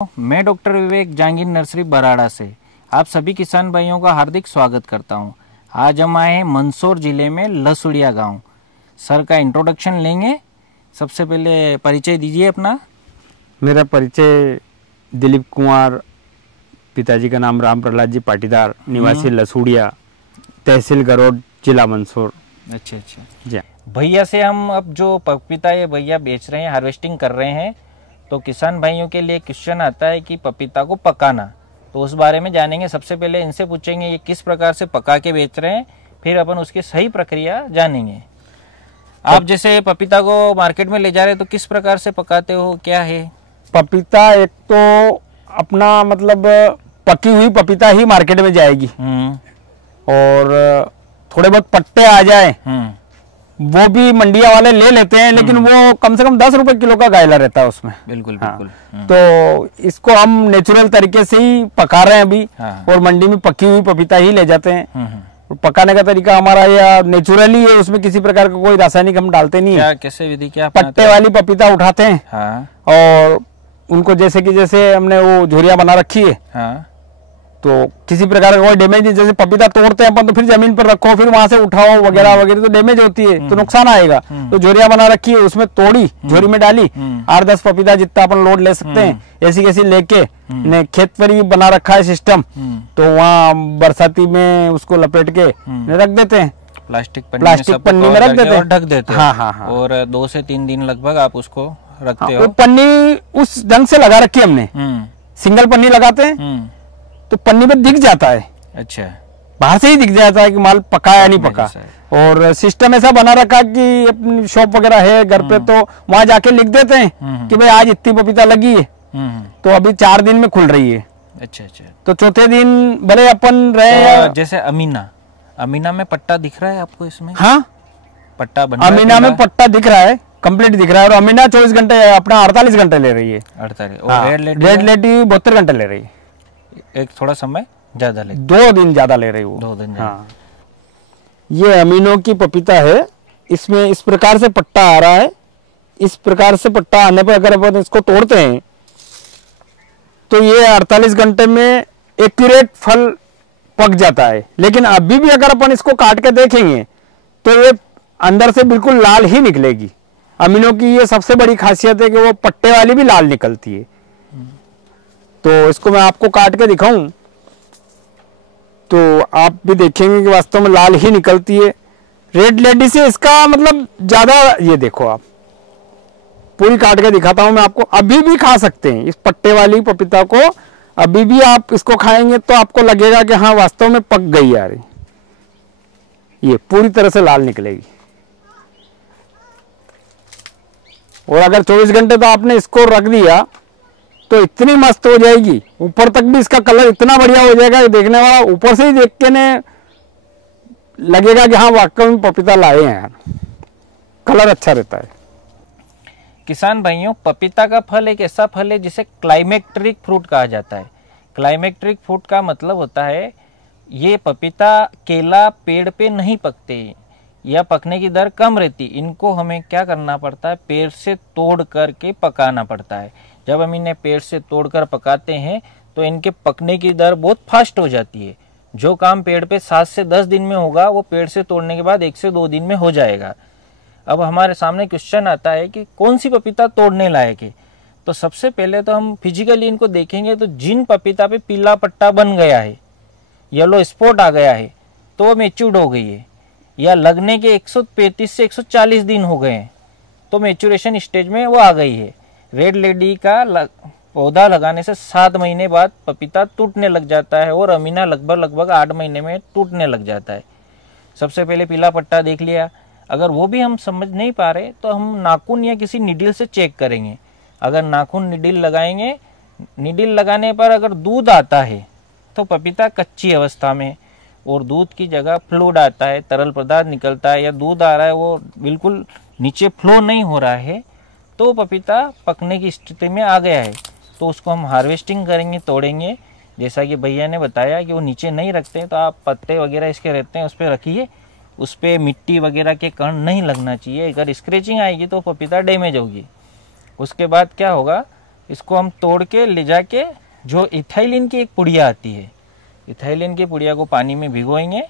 मैं डॉक्टर विवेक जहांगीर नर्सरी बराड़ा से आप सभी किसान भाइयों का हार्दिक स्वागत करता हूं। आज हम आए हैं मंदसौर जिले में लसुड़िया गांव। सर का इंट्रोडक्शन लेंगे। सबसे पहले परिचय दीजिए अपना। मेरा परिचय दिलीप कुमार, पिताजी का नाम राम प्रहलाद जी पाटीदार, निवासी लसुड़िया, तहसील गरोड, जिला मंदसौर। अच्छा जी भैया से हम अब जो पपीता ये भैया बेच रहे हैं, हार्वेस्टिंग कर रहे हैं, तो किसान भाइयों के लिए क्वेश्चन आता है कि पपीता को पकाना, तो उस बारे में जानेंगे। सबसे पहले इनसे पूछेंगे ये किस प्रकार से पका के बेच रहे हैं, फिर अपन उसकी सही प्रक्रिया जानेंगे। आप जैसे पपीता को मार्केट में ले जा रहे हैं तो किस प्रकार से पकाते हो, क्या है? पपीता एक तो अपना मतलब पकी हुई पपीता ही मार्केट में जाएगी और थोड़े बहुत पट्टे आ जाए वो भी मंडिया वाले ले लेते हैं, लेकिन वो कम से कम 10 रुपए किलो का गायला रहता है उसमें। बिल्कुल बिल्कुल। तो इसको हम नेचुरल तरीके से ही पका रहे हैं अभी। और मंडी में पकी हुई पपीता ही ले जाते हैं। पकाने का तरीका हमारा यह नेचुरली है, उसमें किसी प्रकार का कोई रासायनिक हम डालते नहीं है। कैसे विधि क्या? पट्टे वाली पपीता उठाते हैं और उनको जैसे हमने वो झुरिया बना रखी है, तो किसी प्रकार का कोई डैमेज नहीं। जैसे पपीता तोड़ते हैं अपन तो फिर जमीन पर रखो, फिर वहां से उठाओ वगैरह वगैरह, तो डैमेज होती है, तो नुकसान आएगा। तो झोरिया बना रखी है, उसमें तोड़ी, झोरी में डाली, 8-10 पपीता जितना अपन लोड ले सकते हैं ऐसी कैसी लेके खेत पर ही बना रखा है सिस्टम, तो वहाँ बरसाती में उसको लपेट के रख देते हैं, प्लास्टिक पन्नी में रख देते हैं, ढक देते हैं। हाँ। और 2 से 3 दिन लगभग आप उसको रखते हो। पन्नी उस ढंग से लगा रखी है हमने, सिंगल पन्नी लगाते हैं तो पन्नी पे दिख जाता है। अच्छा, बाहर से ही दिख जाता है कि माल पका या नहीं पका। और सिस्टम ऐसा बना रखा कि अपनी शॉप वगैरह है घर पे, तो वहां जाके लिख देते हैं कि भाई आज इतनी पपीता लगी है, तो अभी 4 दिन में खुल रही है। अच्छा। तो चौथे दिन भले अपन रहे। तो जैसे अमीना में पट्टा दिख रहा है आपको इसमें? हाँ, पट्टा बन अमीना में पट्टा दिख रहा है, कंप्लीट दिख रहा है। और अमीना 24 घंटे अपना 48 घंटे ले रही है। 48। और रेड लेडी 72 घंटे ले रही है। एक थोड़ा समय ज्यादा ले, 2 दिन ज्यादा ले रही वो। 2 दिन। हाँ, ये अमीनो की पपीता है। इसमें इस प्रकार से पट्टा आ रहा है। इस प्रकार से पट्टा आने पर अगर अपन इसको तोड़ते हैं तो ये 48 घंटे में एक्यूरेट फल पक जाता है। लेकिन अभी भी अगर अपन इसको काट के देखेंगे तो ये अंदर से बिल्कुल लाल ही निकलेगी। अमीनो की ये सबसे बड़ी खासियत है कि वो पट्टे वाली भी लाल निकलती है। तो इसको मैं आपको काट के दिखाऊं तो आप भी देखेंगे कि वास्तव में लाल ही निकलती है। रेड लेडी से इसका मतलब ज्यादा, ये देखो आप, पूरी काट के दिखाता हूं मैं आपको। अभी भी खा सकते हैं इस पट्टे वाली पपीता को, अभी भी आप इसको खाएंगे तो आपको लगेगा कि हाँ वास्तव में पक गई यार, ये पूरी तरह से लाल निकलेगी। और अगर 24 घंटे तो आपने इसको रख दिया तो इतनी मस्त हो जाएगी, ऊपर तक भी इसका कलर इतना बढ़िया हो जाएगा कि देखने वाला ऊपर से ही देख के ने लगेगा कि हाँ वाकई में पपीता लाए हैं यार। कलर अच्छा रहता है। किसान भाइयों, पपीता का फल एक ऐसा फल है जिसे क्लाइमेक्ट्रिक फ्रूट कहा जाता है। क्लाइमेक्ट्रिक फ्रूट का मतलब होता है ये पपीता केला पेड़ पे नहीं पकते या पकने की दर कम रहती, इनको हमें क्या करना पड़ता है, पेड़ से तोड़ करके पकाना पड़ता है। जब हम इन्हें पेड़ से तोड़कर पकाते हैं तो इनके पकने की दर बहुत फास्ट हो जाती है। जो काम पेड़ पे 7 से 10 दिन में होगा वो पेड़ से तोड़ने के बाद 1 से 2 दिन में हो जाएगा। अब हमारे सामने क्वेश्चन आता है कि कौन सी पपीता तोड़ने लायक है। तो सबसे पहले तो हम फिजिकली इनको देखेंगे तो जिन पपीता पे पीला पट्टा बन गया है, येलो स्पॉट आ गया है, तो वो मैच्योर्ड हो गई है, या लगने के 135 से 140 दिन हो गए हैं तो मैच्योरेशन स्टेज में वो आ गई है। रेड लेडी का पौधा लगाने से 7 महीने बाद पपीता टूटने लग जाता है और अमीना लगभग 8 महीने में टूटने लग जाता है। सबसे पहले पीला पट्टा देख लिया। अगर वो भी हम समझ नहीं पा रहे तो हम नाखून या किसी निडिल से चेक करेंगे। अगर नाखून निडिल लगाएंगे, निडिल लगाने पर अगर दूध आता है तो पपीता कच्ची अवस्था में, और दूध की जगह फ्लूइड आता है, तरल पदार्थ निकलता है, या दूध आ रहा है वो बिल्कुल नीचे फ्लो नहीं हो रहा है, तो पपीता पकने की स्थिति में आ गया है। तो उसको हम हार्वेस्टिंग करेंगे, तोड़ेंगे। जैसा कि भैया ने बताया कि वो नीचे नहीं रखते हैं, तो आप पत्ते वगैरह इसके रहते हैं उस पर रखिए, उस पर मिट्टी वगैरह के कण नहीं लगना चाहिए। अगर स्क्रैचिंग आएगी तो पपीता डैमेज होगी। उसके बाद क्या होगा, इसको हम तोड़ के ले जाके जो इथाइलिन की एक पुड़िया आती है, इथाइलिन की पुड़िया को पानी में भिगोएंगे।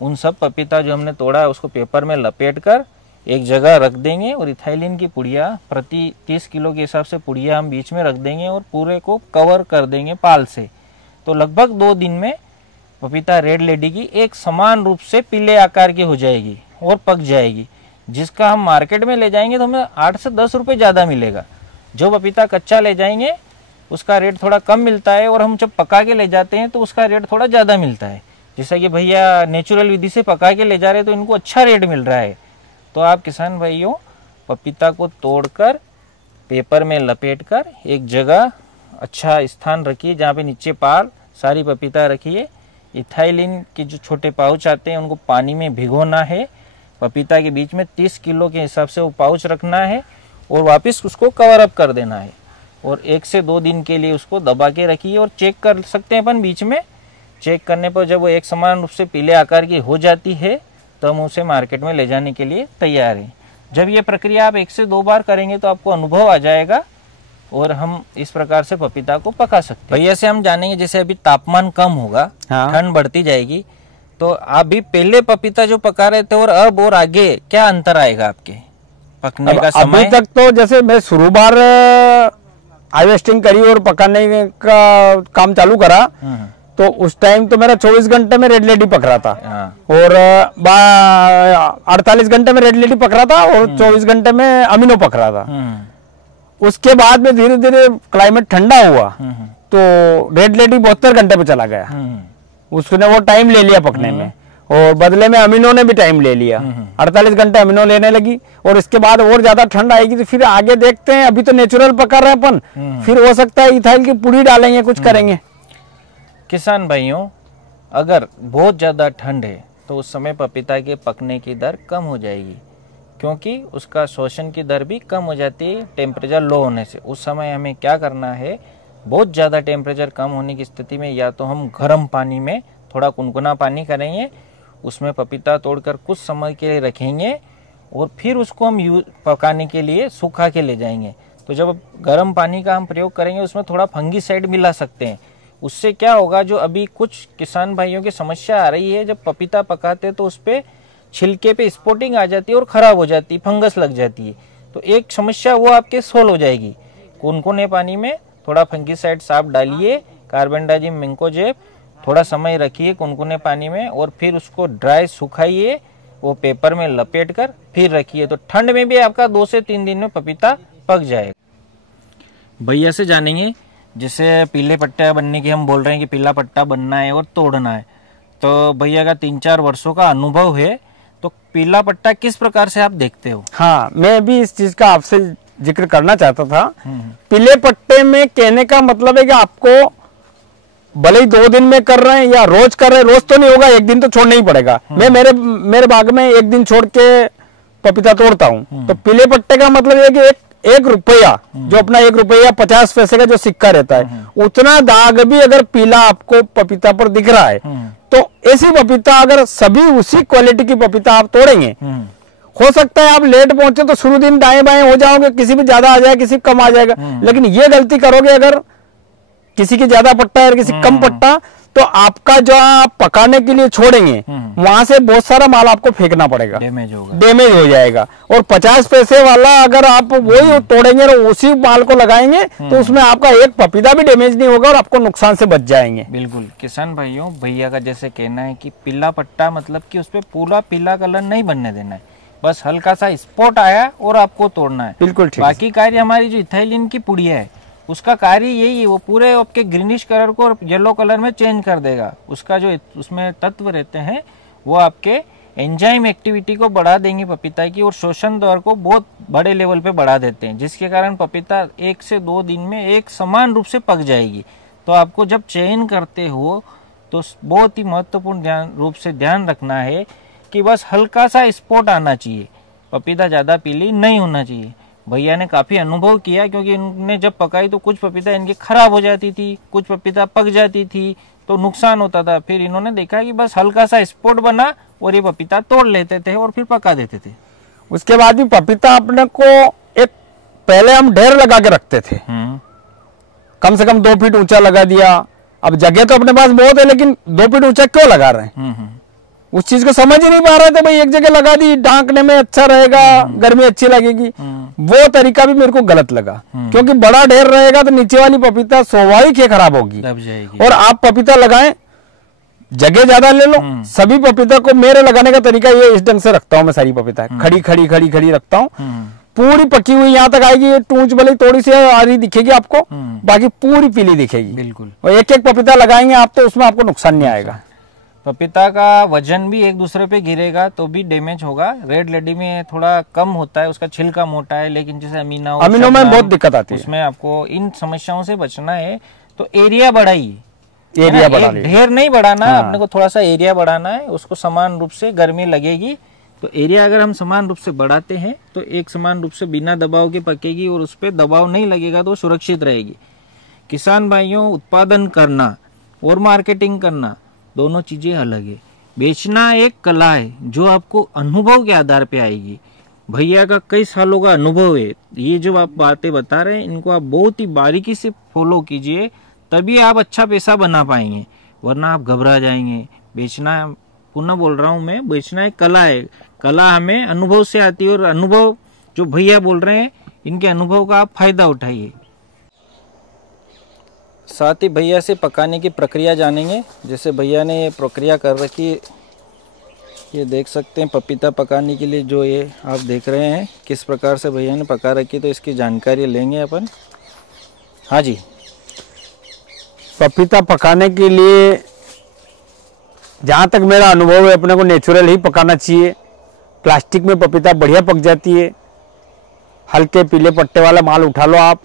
उन सब पपीता जो हमने तोड़ा है उसको पेपर में लपेट कर एक जगह रख देंगे और इथाइलिन की पुड़िया प्रति 30 किलो के हिसाब से पुड़िया हम बीच में रख देंगे और पूरे को कवर कर देंगे पाल से। तो लगभग 2 दिन में पपीता रेड लेडी की एक समान रूप से पीले आकार की हो जाएगी और पक जाएगी, जिसका हम मार्केट में ले जाएंगे तो हमें 8 से 10 रुपये ज़्यादा मिलेगा। जो पपीता कच्चा ले जाएंगे उसका रेट थोड़ा कम मिलता है और हम जब पका के ले जाते हैं तो उसका रेट थोड़ा ज़्यादा मिलता है। जैसा कि भैया नेचुरल विधि से पका के ले जा रहे हैं तो इनको अच्छा रेट मिल रहा है। तो आप किसान भाइयों पपीता को तोड़कर पेपर में लपेटकर एक जगह अच्छा स्थान रखिए जहाँ पे नीचे पाल सारी पपीता रखिए। इथाइलिन के जो छोटे पाउच आते हैं उनको पानी में भिगोना है। पपीता के बीच में 30 किलो के हिसाब से वो पाउच रखना है और वापस उसको कवर अप कर देना है और 1 से 2 दिन के लिए उसको दबा के रखिए। और चेक कर सकते हैं अपन बीच में, चेक करने पर जब वो एक समान रूप से पीले आकार की हो जाती है तो हम उसे मार्केट में ले जाने के लिए तैयार हैं। जब ये प्रक्रिया आप 1 से 2 बार करेंगे तो आपको अनुभव आ जाएगा और हम इस प्रकार से पपीता को पका सकते हैं। भैया से हम जानेंगे, जैसे अभी तापमान कम होगा, ठंड बढ़ती जाएगी, तो आप भी पहले पपीता जो पका रहे थे और अब और आगे क्या अंतर आएगा आपके पकने का समय? अभी तक तो जैसे मैं शुरू बार हार्वेस्टिंग करी और पकाने का काम चालू करा तो उस टाइम तो मेरा 24 घंटे में रेड लेडी पक रहा था और 48 घंटे में रेड लेडी पक रहा था और 24 घंटे में अमीनो पक रहा था। उसके बाद में धीरे धीरे क्लाइमेट ठंडा हुआ तो रेड लेडी 72 घंटे पे चला गया। उसने वो टाइम ले लिया पकने में और बदले में अमीनो ने भी टाइम ले लिया। 48 घंटे अमीनो लेने लगी और इसके बाद और ज्यादा ठंड आएगी तो फिर आगे देखते हैं। अभी तो नेचुरल पका रहे हैं अपन, फिर हो सकता है इथाइल की पुड़ी डालेंगे, कुछ करेंगे। किसान भाइयों, अगर बहुत ज़्यादा ठंड है तो उस समय पपीता के पकने की दर कम हो जाएगी, क्योंकि उसका शोषण की दर भी कम हो जाती है टेम्परेचर लो होने से। उस समय हमें क्या करना है, बहुत ज़्यादा टेम्परेचर कम होने की स्थिति में या तो हम गर्म पानी में थोड़ा कुनकुना पानी करेंगे, उसमें पपीता तोड़कर कुछ समय के लिए रखेंगे और फिर उसको हम पकाने के लिए सुखा के ले जाएंगे। तो जब गर्म पानी का हम प्रयोग करेंगे उसमें थोड़ा फंगीसाइड मिला सकते हैं। उससे क्या होगा, जो अभी कुछ किसान भाइयों की समस्या आ रही है, जब पपीता पकाते तो उस पर छिलके पे स्पॉटिंग आ जाती है और ख़राब हो जाती है, फंगस लग जाती है। तो एक समस्या वो आपके सोल्व हो जाएगी। कुनकुने पानी में थोड़ा फंगीसाइड साफ डालिए, कार्बेंडाजिम मैंकोजेब, थोड़ा समय रखिए कुनकुने पानी में और फिर उसको ड्राई सुखाइए, वो पेपर में लपेट कर फिर रखिए। तो ठंड में भी आपका 2 से 3 दिन में पपीता पक जाएगा। भैया से जानेंगे, जैसे पीले पट्टा बनने की हम बोल रहे हैं कि पीला पट्टा बनना है और तोड़ना है, तो भैया का 3-4 वर्षों का अनुभव है, तो पीला पट्टा किस प्रकार से आप देखते हो? हाँ, मैं भी इस चीज का आपसे जिक्र करना चाहता था। पीले पट्टे में कहने का मतलब है कि आपको भले ही 2 दिन में कर रहे हैं या रोज कर रहे हैं, रोज तो नहीं होगा, एक दिन तो छोड़ना ही पड़ेगा। मैं मेरे बाग में 1 दिन छोड़ के पपीता तोड़ता हूँ। तो पीले पट्टे का मतलब है कि एक रुपया, जो अपना 1 रुपया 50 पैसे का जो सिक्का रहता है, उतना दाग भी अगर पीला आपको पपीता पर दिख रहा है तो ऐसी पपीता अगर सभी उसी क्वालिटी की पपीता आप तोड़ेंगे, हो सकता है आप लेट पहुंचे तो शुरू दिन दाएं बाएं हो जाओगे, किसी भी ज्यादा आ जाए, किसी कम आ जाएगा। लेकिन ये गलती करोगे अगर किसी की ज्यादा पट्टा है और किसी कम पट्टा, तो आपका जो आप पकाने के लिए छोड़ेंगे वहां से बहुत सारा माल आपको फेंकना पड़ेगा, डैमेज हो जाएगा। और 50 पैसे वाला अगर आप वही तोड़ेंगे और उसी माल को लगाएंगे तो उसमें आपका एक पपीता भी डैमेज नहीं होगा और आपको नुकसान से बच जाएंगे। बिल्कुल किसान भाइयों, भैया का जैसे कहना है कि पीला पट्टा मतलब कि उस पर पूरा पीला कलर नहीं बनने देना है, बस हल्का सा स्पॉट आया और आपको तोड़ना है। बिल्कुल ठीक। बाकी कार्य हमारी जो इथाइलिन की पुड़िया है उसका कार्य यही है, वो पूरे आपके ग्रीनिश कलर को येलो कलर में चेंज कर देगा। उसका जो उसमें तत्व रहते हैं वो आपके एंजाइम एक्टिविटी को बढ़ा देंगे पपीता की और शोषण दर को बहुत बड़े लेवल पे बढ़ा देते हैं, जिसके कारण पपीता 1 से 2 दिन में एक समान रूप से पक जाएगी। तो आपको जब चयन करते हो तो बहुत ही महत्वपूर्ण रूप से ध्यान रखना है कि बस हल्का सा स्पॉट आना चाहिए, पपीता ज़्यादा पीली नहीं होना चाहिए। भैया ने काफ़ी अनुभव किया, क्योंकि इन्होंने जब पकाई तो कुछ पपीता इनकी खराब हो जाती थी, कुछ पपीता पक जाती थी तो नुकसान होता था। फिर इन्होंने देखा कि बस हल्का सा स्पॉट बना और ये पपीता तोड़ लेते थे और फिर पका देते थे। उसके बाद भी पपीता अपने को एक पहले हम ढेर लगा के रखते थे कम से कम 2 फीट ऊंचा लगा दिया। अब जगह तो अपने पास बहुत है, लेकिन 2 फीट ऊंचा क्यों लगा रहे हैं? उस चीज को समझ ही नहीं पा रहे थे भाई। एक जगह लगा दी, ढांकने में अच्छा रहेगा, गर्मी अच्छी लगेगी, वो तरीका भी मेरे को गलत लगा। क्योंकि बड़ा ढेर रहेगा तो नीचे वाली पपीता स्वाभाविक ही खराब होगी। और आप पपीता लगाएं, जगह ज्यादा ले लो। सभी पपीता को मेरे लगाने का तरीका ये इस ढंग से रखता हूँ मैं। सारी पपीता खड़ी खड़ी खड़ी खड़ी रखता हूँ, पूरी पकी हुई यहाँ तक आएगी। ये टूंच भले थोड़ी सी हरी दिखेगी आपको, बाकी पूरी पीली दिखेगी। बिल्कुल। और एक एक पपीता लगाएंगे आप तो उसमें आपको नुकसान नहीं आएगा। पपीता का वजन भी एक दूसरे पे गिरेगा तो भी डैमेज होगा। रेड लेडी में थोड़ा कम होता है, उसका छिलका मोटा है, लेकिन जैसे अमीनो में बहुत दिक्कत आती है। उसमें आपको इन समस्याओं से बचना है तो एरिया बढ़ाइए, एरिया बढ़ा, ढेर नहीं बढ़ाना। हाँ। अपने को थोड़ा सा एरिया बढ़ाना है, उसको समान रूप से गर्मी लगेगी। तो एरिया अगर हम समान रूप से बढ़ाते हैं तो एक समान रूप से बिना दबाव के पकेगी और उस पर दबाव नहीं लगेगा तो सुरक्षित रहेगी। किसान भाइयों, उत्पादन करना और मार्केटिंग करना दोनों चीजें अलग है। बेचना एक कला है जो आपको अनुभव के आधार पे आएगी। भैया का कई सालों का अनुभव है। ये जो आप बातें बता रहे हैं इनको आप बहुत ही बारीकी से फॉलो कीजिए, तभी आप अच्छा पैसा बना पाएंगे, वरना आप घबरा जाएंगे। बेचना, पुनः बोल रहा हूं मैं, बेचना एक कला है। कला हमें अनुभव से आती है और अनुभव जो भैया बोल रहे हैं इनके अनुभव का आप फायदा उठाइए। साथ ही भैया से पकाने की प्रक्रिया जानेंगे। जैसे भैया ने ये प्रक्रिया कर रखी है, ये देख सकते हैं पपीता पकाने के लिए जो ये आप देख रहे हैं किस प्रकार से भैया ने पका रखी, तो इसकी जानकारी लेंगे अपन। हाँ जी। पपीता पकाने के लिए जहाँ तक मेरा अनुभव है, अपने को नेचुरल ही पकाना चाहिए। प्लास्टिक में पपीता बढ़िया पक जाती है। हल्के पीले पत्ते वाला माल उठा लो आप,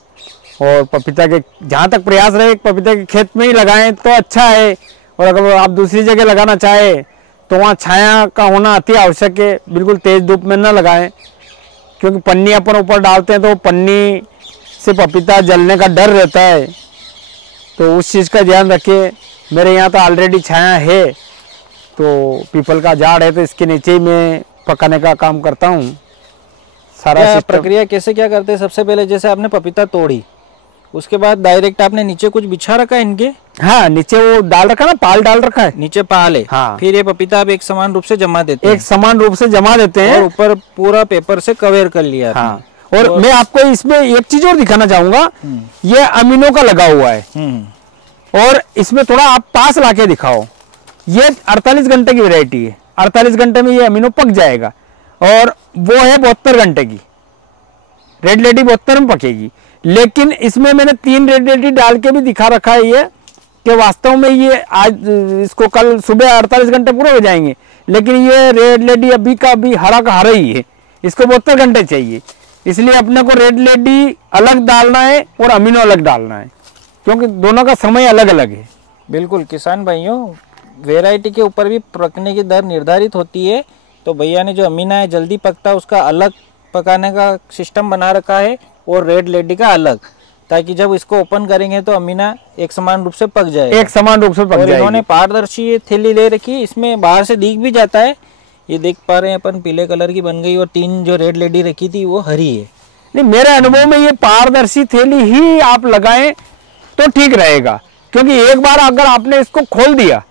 और पपीता के जहाँ तक प्रयास रहे पपीता के खेत में ही लगाएं तो अच्छा है। और अगर आप दूसरी जगह लगाना चाहे तो वहाँ छाया का होना अति आवश्यक है। बिल्कुल तेज धूप में न लगाएं, क्योंकि पन्नी अपन ऊपर डालते हैं तो पन्नी से पपीता जलने का डर रहता है, तो उस चीज़ का ध्यान रखें। मेरे यहाँ तो ऑलरेडी छाया है, तो पीपल का झाड़ है, तो इसके नीचे ही मैं पकाने का काम करता हूँ। सारा प्रक्रिया कैसे क्या करते हैं? सबसे पहले जैसे आपने पपीता तोड़ी, उसके बाद डायरेक्ट आपने नीचे कुछ बिछा रखा है इनके? हाँ, नीचे वो डाल रखा है ना, पाल डाल रखा है, नीचे पाल है। हाँ। फिर ये पपीता आप एक समान रूप से जमा देते हैं? एक समान रूप से जमा देते हैं, और ऊपर पूरा पेपर से कवर कर लिया। हाँ। और मैं आपको इसमें एक चीज और दिखाना चाहूंगा, ये अमीनो का लगा हुआ है, और इसमें थोड़ा आप पास लाके दिखाओ। ये 48 घंटे की वैरायटी है, 48 घंटे में ये अमीनो पक जाएगा। और वो है 72 घंटे की, रेड लेडी 72 में पकेगी। लेकिन इसमें मैंने 3 रेड लेडी डाल के भी दिखा रखा है ये, कि वास्तव में ये आज इसको कल सुबह 48 घंटे पूरे हो जाएंगे, लेकिन ये रेड लेडी अभी का अभी हरा का हरा ही है, इसको 72 घंटे चाहिए। इसलिए अपने को रेड लेडी अलग डालना है और अमीनो अलग डालना है, क्योंकि दोनों का समय अलग अलग है। बिल्कुल किसान भाइयों, वैरायटी के ऊपर भी पकने की दर निर्धारित होती है। तो भैया ने जो अमीना है जल्दी पकता है उसका अलग पकाने का सिस्टम बना रखा है, और रेड लेडी का अलग, ताकि जब इसको ओपन करेंगे तो अमीना एक समान रूप से पक जाए, एक समान रूप से पक जाएगी। इन्होंने पारदर्शी ये थैली ले रखी, इसमें बाहर से दिख भी जाता है। ये देख पा रहे हैं अपन, पीले कलर की बन गई, और 3 जो रेड लेडी रखी थी वो हरी है। नहीं, मेरे अनुभव में ये पारदर्शी थैली ही आप लगाएं तो ठीक रहेगा, क्योंकि एक बार अगर आपने इसको खोल दिया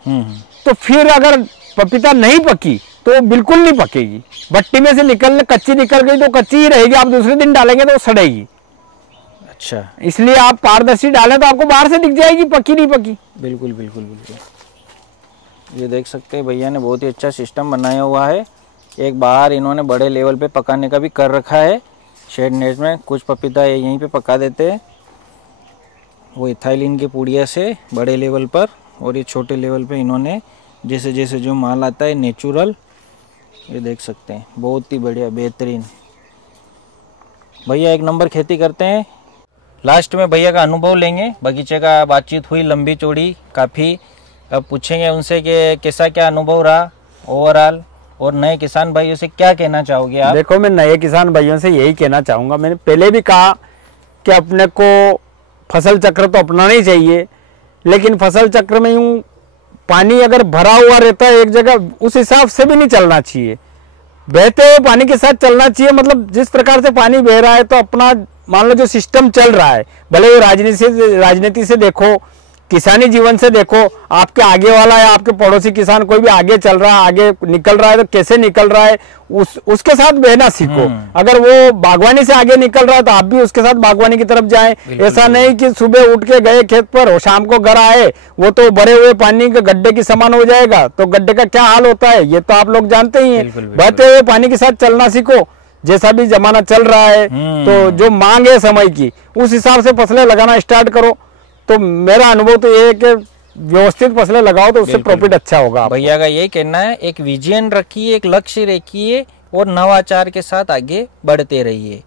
तो फिर अगर पपीता नहीं पकी तो बिल्कुल नहीं पकेगी। भट्टी में से कच्ची निकल गई तो कच्ची ही रहेगी, आप दूसरे दिन डालेंगे तो सड़ेगी। अच्छा, इसलिए आप पारदर्शी डालें तो आपको बाहर से दिख जाएगी पकी नहीं पकी। बिल्कुल बिल्कुल बिल्कुल। ये देख सकते हैं भैया ने बहुत ही अच्छा सिस्टम बनाया हुआ है। एक बाहर इन्होंने बड़े लेवल पे पकाने का भी कर रखा है, शेड नेट में। कुछ पपीता यहीं पे पका देते हैं, वो इथाइलिन के पुड़िया से बड़े लेवल पर, और ये छोटे लेवल पे इन्होंने जैसे जैसे जो माल आता है नेचुरल, ये देख सकते हैं। बहुत ही बढ़िया, बेहतरीन। भैया एक नंबर खेती करते हैं। लास्ट में भैया का अनुभव लेंगे। बगीचे का बातचीत हुई लंबी चौड़ी काफ़ी, अब पूछेंगे उनसे कि कैसा क्या अनुभव रहा ओवरऑल, और नए किसान भाइयों से क्या कहना चाहोगे आप? देखो, मैं नए किसान भाइयों से यही कहना चाहूँगा, मैंने पहले भी कहा कि अपने को फसल चक्र तो अपनाना ही चाहिए, लेकिन फसल चक्र में यूँ पानी अगर भरा हुआ रहता है एक जगह, उस हिसाब से भी नहीं चलना चाहिए। बहते हुए पानी के साथ चलना चाहिए। मतलब जिस प्रकार से पानी बह रहा है तो अपना मान लो जो सिस्टम चल रहा है, भले वो राजनीति से देखो, किसानी जीवन से देखो, आपके आगे वाला या आपके पड़ोसी किसान कोई भी आगे चल रहा है, आगे निकल रहा है, तो कैसे निकल रहा है उसके साथ बहना सीखो। अगर वो बागवानी से आगे निकल रहा है तो आप भी उसके साथ बागवानी की तरफ जाएं। ऐसा नहीं कि सुबह उठ के गए खेत पर और शाम को घर आए, वो तो भरे हुए पानी के गड्ढे की समान हो जाएगा, तो गड्ढे का क्या हाल होता है ये तो आप लोग जानते ही हैं। बहते हुए पानी के साथ चलना सीखो, जैसा भी जमाना चल रहा है तो जो मांग है समय की उस हिसाब से फसलें लगाना स्टार्ट करो। तो मेरा अनुभव तो ये है कि व्यवस्थित फसलें लगाओ तो उससे प्रॉफिट अच्छा होगा। भैया का यही कहना है, एक विजन रखिए, एक लक्ष्य रखिए और नवाचार के साथ आगे बढ़ते रहिए।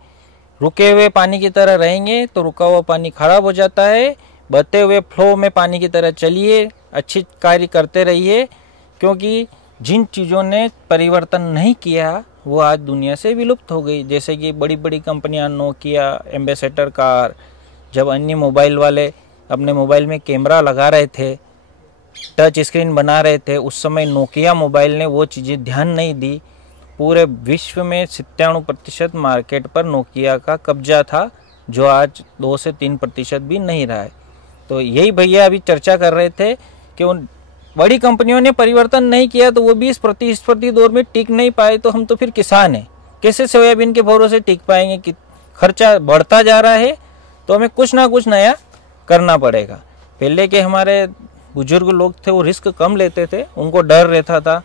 रुके हुए पानी की तरह रहेंगे तो रुका हुआ पानी खराब हो जाता है। बहते हुए फ्लो में पानी की तरह चलिए, अच्छी कार्य करते रहिए, क्योंकि जिन चीज़ों ने परिवर्तन नहीं किया वो आज दुनिया से विलुप्त हो गई। जैसे कि बड़ी बड़ी कंपनियां, नोकिया, एम्बेसडर कार, जब अन्य मोबाइल वाले अपने मोबाइल में कैमरा लगा रहे थे, टच स्क्रीन बना रहे थे, उस समय नोकिया मोबाइल ने वो चीज़ें ध्यान नहीं दी। पूरे विश्व में 97% मार्केट पर नोकिया का कब्जा था, जो आज 2 से 3% भी नहीं रहा है। तो यही भैया अभी चर्चा कर रहे थे कि उन बड़ी कंपनियों ने परिवर्तन नहीं किया तो वो भी इस प्रतिस्पर्धी दौर में टिक नहीं पाए, तो हम तो फिर किसान हैं, कैसे सोयाबीन के भरोसे टिक पाएंगे? कि खर्चा बढ़ता जा रहा है तो हमें कुछ ना कुछ नया करना पड़ेगा। पहले के हमारे बुजुर्ग लोग थे वो रिस्क कम लेते थे, उनको डर रहता था।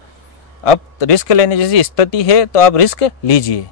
अब रिस्क लेने जैसी स्थिति है तो आप रिस्क लीजिए।